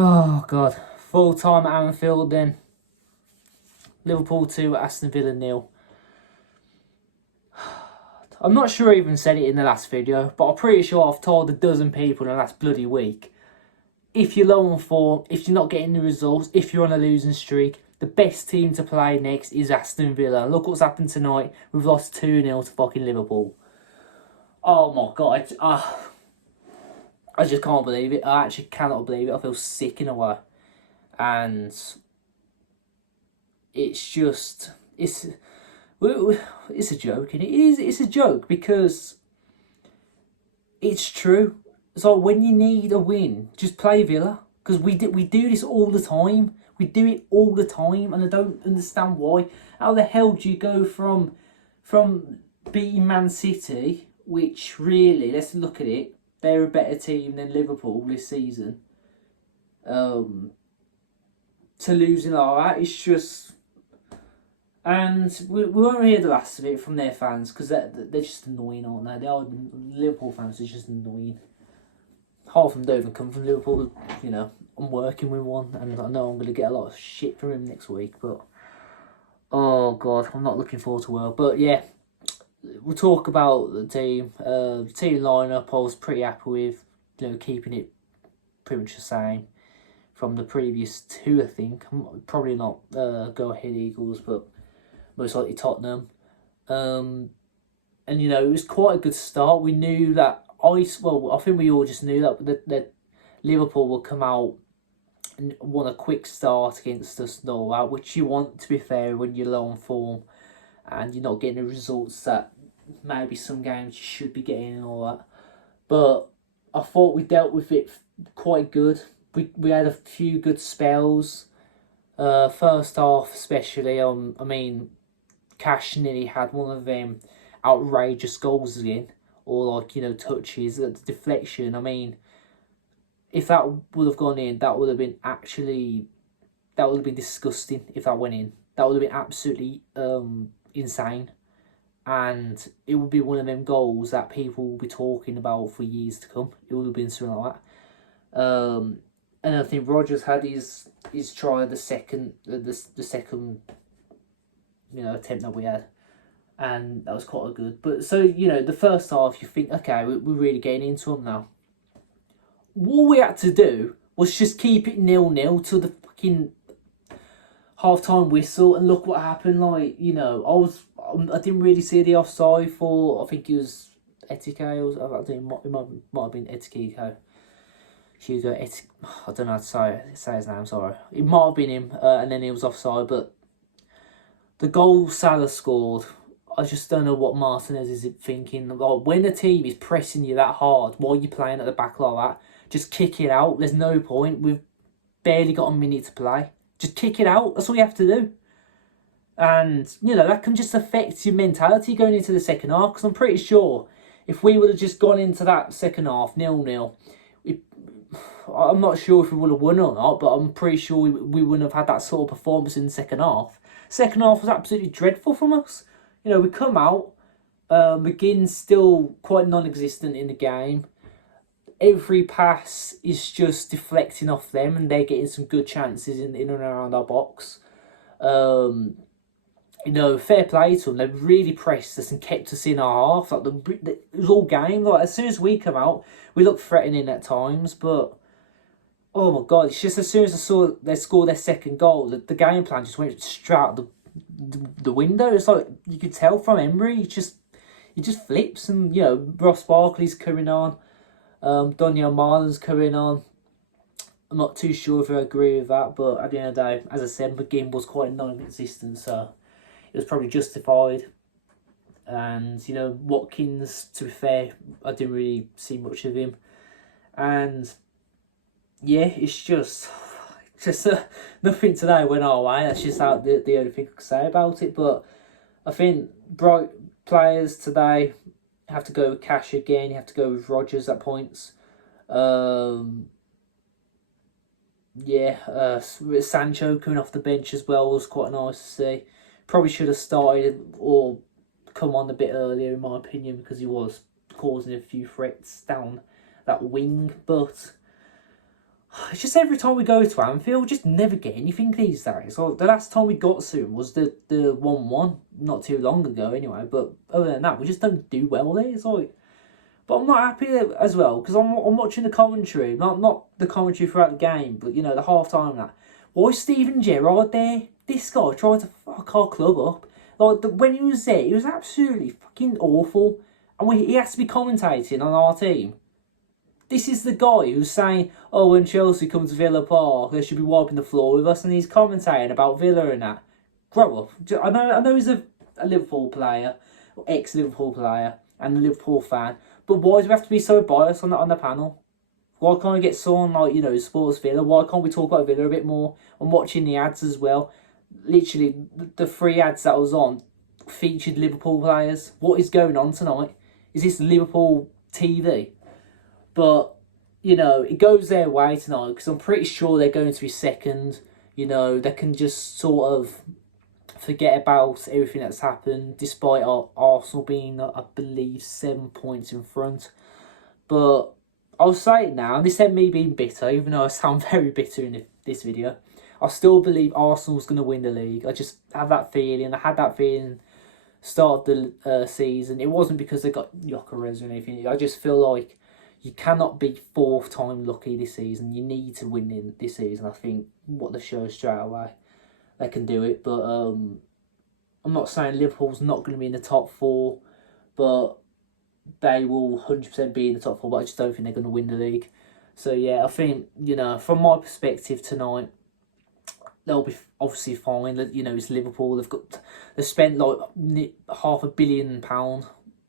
Oh, God. Full time at Anfield then. Liverpool 2, Aston Villa 0. I'm not sure I even said it in the last video, but I'm pretty sure I've told a dozen people in the last bloody week. If you're low on form, if you're not getting the results, if you're on a losing streak, the best team to play next is Aston Villa. Look what's happened tonight. We've lost 2-0 to fucking Liverpool. Oh my God. I just can't believe it. I actually cannot believe it. I feel sick in a way. And it's just... It's a joke, and it's a joke because it's true. So when you need a win, just play Villa, because we do this all the time. We do it all the time, and I don't understand why. How the hell do you go from beating Man City, which really, let's look at it, they're a better team than Liverpool this season, to losing like that? It's just... And we won't hear the last of it from their fans, because they're just annoying, aren't they? They are, Liverpool fans are just annoying. Half of them don't even come from Liverpool. You know, I'm working with one, and I know I'm going to get a lot of shit from him next week, but... Oh, God, I'm not looking forward to work. But, yeah, we'll talk about the team. The team lineup I was pretty happy with, you know, keeping it pretty much the same from the previous two, I think. Probably not Go Ahead Eagles, but most likely Tottenham. And, you know, it was quite a good start. We knew that... I think we all just knew that Liverpool will come out and want a quick start against us and all that, which you want, to be fair, when you're low on form and you're not getting the results that maybe some games you should be getting and all that. But I thought we dealt with it quite good. We had a few good spells. First half especially, I mean, Cash nearly had one of them outrageous goals again, or like, you know, touches, the deflection. I mean, if that would have gone in, that would have been disgusting if that went in. That would have been absolutely insane. And it would be one of them goals that people will be talking about for years to come. It would have been something like that. And I think Rodgers had his try the second, you know, attempt that we had. And that was quite a good. But so, you know, the first half, you think, okay, we're really getting into them now. What we had to do was just keep it 0-0 till the fucking half-time whistle, and look what happened. Like, you know, I didn't really see the offside for, I think it was Etike, I think it might have been Etike. Hugo Etike, I don't know how to say his name, sorry. It might have been him, and then he was offside, but the goal Salah scored, I just don't know what Martinez is thinking. Like, when a team is pressing you that hard while you're playing at the back like that, just kick it out. There's no point. We've barely got a minute to play. Just kick it out. That's all you have to do. And, you know, that can just affect your mentality going into the second half, because I'm pretty sure if we would have just gone into that second half 0-0, I'm not sure if we would have won or not, but I'm pretty sure we wouldn't have had that sort of performance in the second half. Second half was absolutely dreadful from us. You know, we come out, McGinn's still quite non-existent in the game. Every pass is just deflecting off them, and they're getting some good chances in and around our box. You know, fair play to them. They really pressed us and kept us in our half. Like it was all game. Like, as soon as we come out, we look threatening at times, but oh my God, it's just as soon as I saw they scored their second goal, the game plan just went straight out the window. It's like you could tell from Emery, he just flips, and you know, Ross Barkley's coming on, Daniel Marlin's coming on. I'm not too sure if I agree with that, but at the end of the day, as I said, McGinn was quite non-existent, so it was probably justified. And you know, Watkins, to be fair, I didn't really see much of him, and yeah, it's just nothing today went our way. That's just how the only thing I could say about it. But I think bright players today have to go with Cash again. You have to go with Rodgers at points. Sancho coming off the bench as well was quite nice to see. Probably should have started or come on a bit earlier, in my opinion, because he was causing a few threats down that wing. But It's just every time we go to Anfield, we just never get anything these days. So the last time we got soon was the 1-1, not too long ago anyway. But other than that, we just don't do well there. It's like, but I'm not happy as well because I'm watching the commentary, not the commentary throughout the game, but you know the half time that. Why is Steven Gerrard there? This guy tried to fuck our club up. Like when he was there, he was absolutely fucking awful, and he has to be commentating on our team. This is the guy who's saying, oh, when Chelsea comes to Villa Park, they should be wiping the floor with us, and he's commentating about Villa and that. Grow up. I know he's a Liverpool player, or ex-Liverpool player, and a Liverpool fan, but why do we have to be so biased on the panel? Why can't we get someone like, you know, Sports Villa? Why can't we talk about Villa a bit more? I'm watching the ads as well. Literally, the 3 ads that was on featured Liverpool players. What is going on tonight? Is this Liverpool TV? But, you know, it goes their way tonight because I'm pretty sure they're going to be second. You know, they can just sort of forget about everything that's happened, despite Arsenal being, I believe, 7 points in front. But I'll say it now, and this ain't me being bitter, even though I sound very bitter in this video. I still believe Arsenal's going to win the league. I just have that feeling. I had that feeling start of the season. It wasn't because they got Gyökeres or anything. I just feel like you cannot be 4th time lucky this season. You need to win in this season. I think what they show straight away, they can do it. But I'm not saying Liverpool's not going to be in the top 4, but they will 100% be in the top 4. But I just don't think they're going to win the league. So yeah, I think, you know, from my perspective tonight, they'll be obviously fine. You know, it's Liverpool. They've spent like £500 million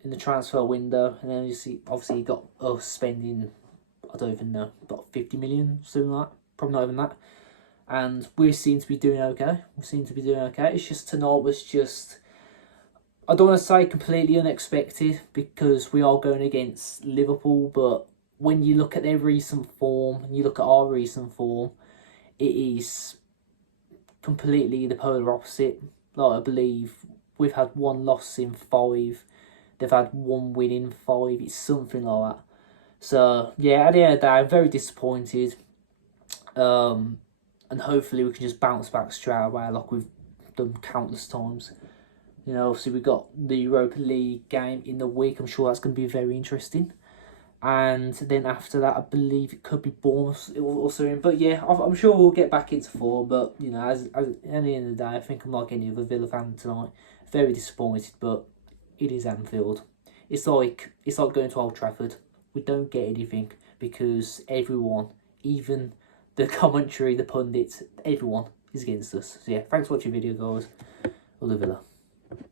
in the transfer window, and then you see obviously you got us spending, I don't even know, about 50 million, something like that, probably not even that, and we seem to be doing okay. It's just tonight was just, I don't want to say completely unexpected because we are going against Liverpool, but when you look at their recent form and you look at our recent form, it is completely the polar opposite. Like, I believe we've had 1 loss in 5. They've had 1 win in 5. It's something like that. So, yeah, at the end of the day, I'm very disappointed. And hopefully we can just bounce back straight away like we've done countless times. You know, obviously we've got the Europa League game in the week. I'm sure that's going to be very interesting. And then after that, I believe it could be Bournemouth also in. But yeah, I'm sure we'll get back into form. But, you know, as at the end of the day, I think I'm like any other Villa fan tonight. Very disappointed, but it is Anfield. It's like going to Old Trafford. We don't get anything because everyone, even the commentary, the pundits, everyone is against us. So yeah, thanks for watching the video, guys. All the Villa.